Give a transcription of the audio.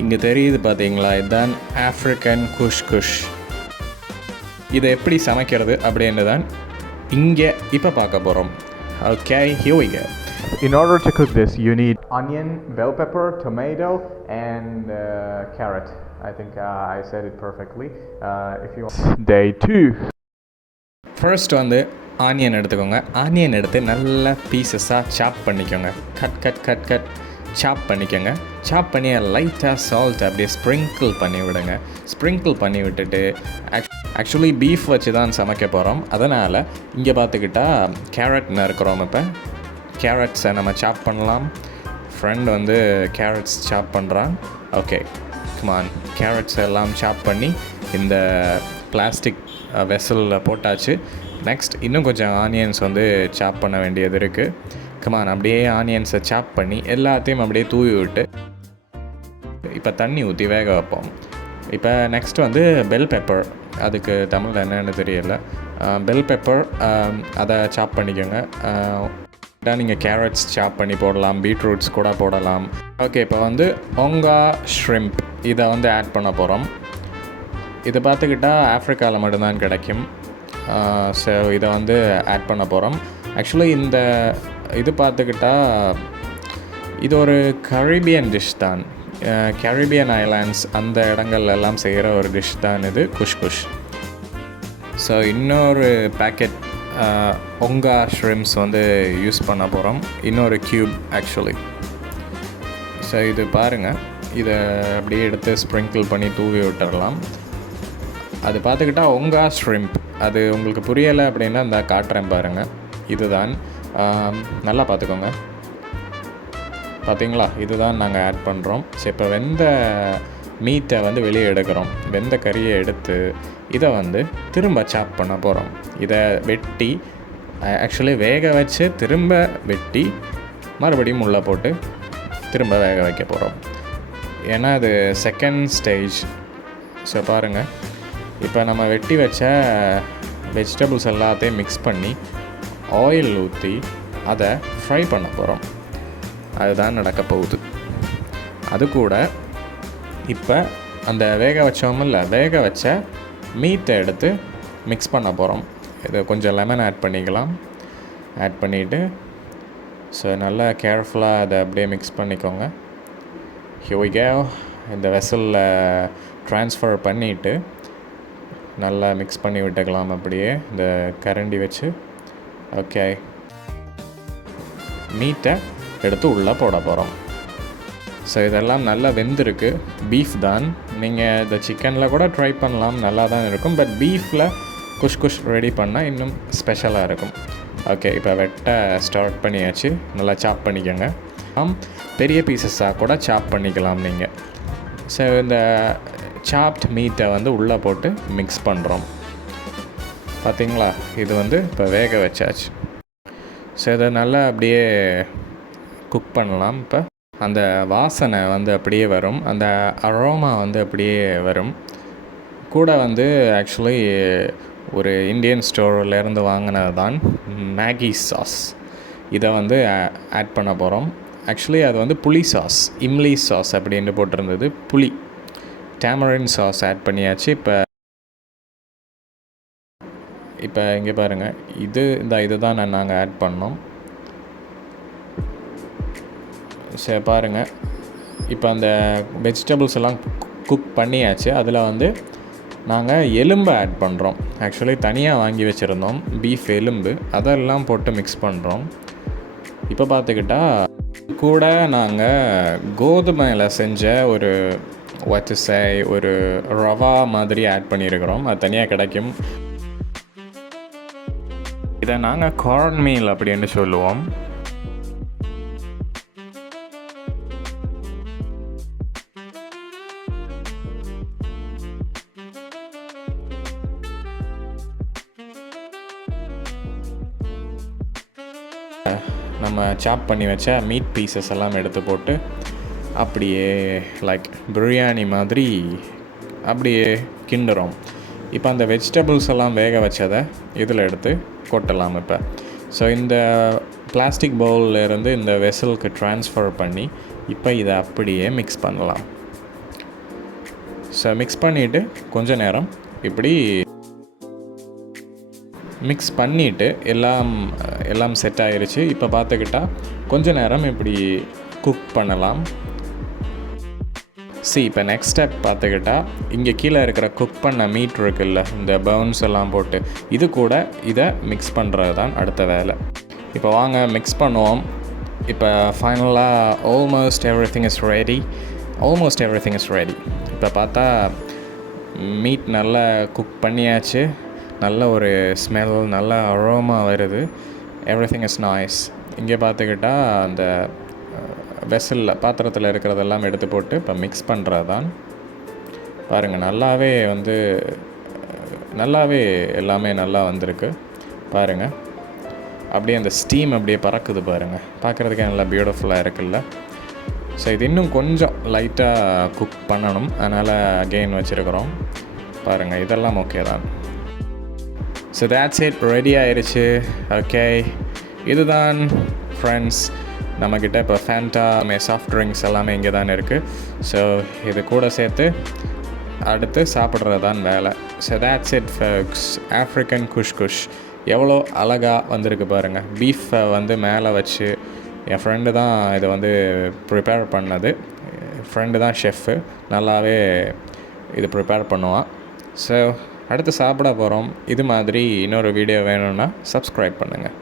இங்கே தெரியுது பார்த்தீங்களா, இதுதான் ஆஃப்ரிக்கன் குஷ். இதை எப்படி சமைக்கிறது அப்படின்னு தான் இங்கே இப்போ பார்க்க போகிறோம். Okay, here we go. In order to cook this, you need onion, bell pepper, tomato, and carrot. I think I said it perfectly. If you want. Day 2. First வந்து ஆனியன் எடுத்துக்கோங்க. ஆனியன் எடுத்து நல்லா பீசஸாக சாப் பண்ணிக்கோங்க. கட் சாப் பண்ணிக்கோங்க. சாப் பண்ணி லைட்டாக சால்ட் அப்படியே ஸ்ப்ரிங்கிள் பண்ணி விடுங்க. ஸ்ப்ரிங்கிள் பண்ணி விட்டுட்டு ஆக்சுவலி பீஃப் வச்சு தான் சமைக்க போகிறோம். அதனால் இங்கே பார்த்துக்கிட்டா கேரட் நறுக்கிறோம். இப்போ கேரட்ஸை நம்ம சாப் பண்ணலாம். ஃப்ரெண்ட் வந்து கேரட்ஸ் சாப் பண்ணுறான். Okay, come on. கேரட்ஸ் எல்லாம் சாப் பண்ணி இந்த பிளாஸ்டிக் வெசலில் போட்டாச்சு. நெக்ஸ்ட் இன்னும் கொஞ்சம் ஆனியன்ஸ் வந்து சாப் பண்ண வேண்டியது இருக்குது. கமான், அப்படியே ஆனியன்ஸை சாப் பண்ணி எல்லாத்தையும் அப்படியே தூவி விட்டு இப்போ தண்ணி ஊற்றி வேக வைப்போம். இப்போ நெக்ஸ்ட் வந்து பெல் பெப்பர், அதுக்கு தமிழில் என்னென்னு தெரியல. பெல் பெப்பர் அதை சாப் பண்ணிக்கோங்க. நீங்கள் கேரட்ஸ் சாப் பண்ணி போடலாம், பீட்ரூட்ஸ் கூட போடலாம். ஓகே, இப்போ வந்து ஒங்கா ஷ்ரிம்ப் இதை வந்து ஆட் பண்ண போகிறோம். இதை பார்த்துக்கிட்டா ஆஃப்ரிக்காவில் மட்டும்தான் கிடைக்கும். ஸோ இதை வந்து ஆட் பண்ண போகிறோம். ஆக்சுவலி இந்த இது பார்த்துக்கிட்டா இது ஒரு கரீபியன் டிஷ் தான். கரீபியன் ஐலாண்ட்ஸ் அந்த இடங்கள்லாம் செய்கிற ஒரு டிஷ் தான் இது குஷ். ஸோ இன்னொரு பேக்கெட் ஒங்கா ஷ்ரிம்ஸ் வந்து யூஸ் பண்ண போகிறோம். இன்னொரு க்யூப் ஆக்சுவலி. ஸோ இது பாருங்கள், இதை அப்படியே எடுத்து ஸ்ப்ரிங்கிள் பண்ணி தூவி விட்டுடலாம். அது பார்த்துக்கிட்டா ஒங்கா ஷ்ரிம்ப். அது உங்களுக்கு புரியலை அப்படின்னா இந்த காட்டுறேன் பாருங்கள். இதுதான், நல்லா பார்த்துக்கோங்க. பார்த்தீங்களா, இதுதான் நாங்கள் ஆட் பண்ணுறோம். ஸோ இப்போ வெந்த மீட்டை வந்து வெளியே எடுக்கிறோம். வெந்த கறியை எடுத்து இதை வந்து திரும்ப சாப் பண்ண போகிறோம். இதை வெட்டி ஆக்சுவலி வேக வச்சு திரும்ப வெட்டி மறுபடியும் உள்ளே போட்டு திரும்ப வேக வைக்க போகிறோம். ஏன்னா அது செகண்ட் ஸ்டேஜ். ஸோ பாருங்கள், இப்போ நம்ம வெட்டி வச்ச வெஜிடபிள்ஸ் எல்லாத்தையும் மிக்ஸ் பண்ணி ஆயில் ஊற்றி அதை ஃப்ரை பண்ண போகிறோம். அதுதான் நடக்க போகுது. அது கூட இப்போ அந்த வேக வச்ச மீட்டை எடுத்து மிக்ஸ் பண்ண போகிறோம். இது கொஞ்சம் லெமன் ஆட் பண்ணிக்கலாம். ஆட் பண்ணிவிட்டு ஸோ நல்லா கேர்ஃபுல்லாக அதை அப்படியே மிக்ஸ் பண்ணிக்கோங்க. here we go. இந்த வெசலில் ட்ரான்ஸ்ஃபர் பண்ணிவிட்டு நல்லா மிக்ஸ் பண்ணி விட்டுக்கலாம் அப்படியே இந்த கரண்டி வச்சு. ஓகே, மீட்டை எடுத்து உள்ளே போட போகிறோம். ஸோ இதெல்லாம் நல்லா வெந்திருக்கு. பீஃப் தான். நீங்கள் இந்த சிக்கனில் கூட ட்ரை பண்ணலாம், நல்லா தான் இருக்கும். பட் பீஃபில் குஷ் ரெடி பண்ணால் இன்னும் ஸ்பெஷலாக இருக்கும். ஓகே, இப்போ வெட்ட ஸ்டார்ட் பண்ணியாச்சு. நல்லா சாப் பண்ணிக்கோங்க. பெரிய பீசஸாக கூட சாப் பண்ணிக்கலாம் நீங்கள். ஸோ இந்த சாப்ட் மீட்டை வந்து உள்ளே போட்டு மிக்ஸ் பண்ணுறோம். பார்த்திங்களா, இது வந்து இப்போ வேக வச்சாச்சு. ஸோ இதை நல்லா அப்படியே குக் பண்ணலாம். இப்போ அந்த வாசனை வந்து அப்படியே வரும், அந்த அரோமா வந்து அப்படியே வரும். கூட வந்து ஆக்சுவலி ஒரு இந்தியன் ஸ்டோர்லேருந்து வாங்கினது தான் மேகி சாஸ். இதை வந்து ஆட் பண்ண போகிறோம். ஆக்சுவலி அது வந்து புளி சாஸ், இம்லி சாஸ் அப்படின்னு போட்டிருந்தது. புளி டேமரின் சாஸ் ஆட் பண்ணியாச்சு. இப்போ இங்கே பாருங்கள், இதுதான் நாங்கள் ஆட் பண்ணோம். சரி பாருங்கள், இப்போ அந்த வெஜிடபிள்ஸ் எல்லாம் குக் பண்ணியாச்சு. அதில் வந்து நாங்கள் எலும்பை ஆட் பண்ணுறோம். ஆக்சுவலி தனியாக வாங்கி வச்சுருந்தோம் பீஃப் எலும்பு, அதெல்லாம் போட்டு மிக்ஸ் பண்ணுறோம். இப்போ பார்த்துக்கிட்டா கூட நாங்கள் கோதுமையில் செஞ்ச ஒரு ஒரு ரவா மாதிரி ஆட் பண்ணியிருக்கிறோம். அது தனியாக கிடைக்கும். இதை நாங்கள் கார்ன் மீல் அப்படின்னு சொல்லுவோம். நம்ம சாப் பண்ணி வச்ச மீட் பீசஸ் எல்லாம் எடுத்து போட்டு அப்படியே லைக் பிரியாணி மாதிரி அப்படியே கிண்டுறோம். இப்போ அந்த வெஜிடபிள்ஸ் எல்லாம் வேக வச்சதை இதில் எடுத்து கொட்டலாம். இப்போ ஸோ இந்த பிளாஸ்டிக் பவுலில் இருந்து இந்த வெசலுக்கு ட்ரான்ஸ்ஃபர் பண்ணி இப்போ இதை அப்படியே மிக்ஸ் பண்ணலாம். ஸோ மிக்ஸ் பண்ணிவிட்டு கொஞ்ச நேரம் இப்படி மிக்ஸ் பண்ணிவிட்டு எல்லாம் செட் ஆகிருச்சு. இப்போ பார்த்துக்கிட்டா கொஞ்ச நேரம் இப்படி குக் பண்ணலாம். இப்போ நெக்ஸ்ட் ஸ்டெப் பார்த்துக்கிட்டா இங்கே கீழே இருக்கிற குக் பண்ண மீட் இருக்குல்ல, இந்த பவுன்ஸ் எல்லாம் போட்டு இது கூட இதை மிக்ஸ் பண்ணுறது தான் அடுத்த வேலை. இப்போ வாங்க மிக்ஸ் பண்ணுவோம். இப்போ ஃபைனலாக ஆல்மோஸ்ட் எவ்ரிதிங் இஸ் ரெடி. இப்போ பார்த்தா மீட் நல்லா குக் பண்ணியாச்சு. நல்ல ஒரு ஸ்மெல், நல்ல அரோமா வருது. Everything is nice. இங்கே பார்த்துக்கிட்டா அந்த வெசலில் பாத்திரத்தில் இருக்கிறதெல்லாம் எடுத்து போட்டு இப்போ மிக்ஸ் பண்ணுறது தான். பாருங்கள், நல்லாவே எல்லாமே நல்லா வந்திருக்கு. பாருங்கள், அப்படியே அந்த ஸ்டீம் அப்படியே பறக்குது பாருங்கள். பார்க்குறதுக்கே நல்லா பியூட்டிஃபுல்லாக இருக்குல்ல. ஸோ இது இன்னும் கொஞ்சம் லைட்டாக குக் பண்ணணும், அதனால் அகெயின் வச்சுருக்கிறோம். பாருங்கள், இதெல்லாம் ஓகே தான். ஸோ தேட்ஸ் இட், ரெடி ஆயிடுச்சு. ஓகே, இதுதான் ஃப்ரெண்ட்ஸ் நம்மக்கிட்ட இப்போ ஃபேண்டா சாஃப்ட் ட்ரிங்க்ஸ் எல்லாமே இங்கே தான் இருக்குது. ஸோ இது கூட சேர்த்து அடுத்து சாப்பிட்றது தான் வேலை. So that's it folks, African குஷ் எவ்வளோ அழகாக வந்திருக்கு பாருங்கள். பீஃபை மேலே வச்சு என் ஃப்ரெண்டு தான் இதை ப்ரிப்பேர் பண்ணது. ஃப்ரெண்டு தான் ஷெஃப்பு, நல்லாவே இது ப்ரிப்பேர் பண்ணுவான். ஸோ அடுத்து சாப்பிட போகிறோம். இது மாதிரி இன்னொரு வீடியோ வேணும்னா சப்ஸ்கிரைப் பண்ணுங்கள்.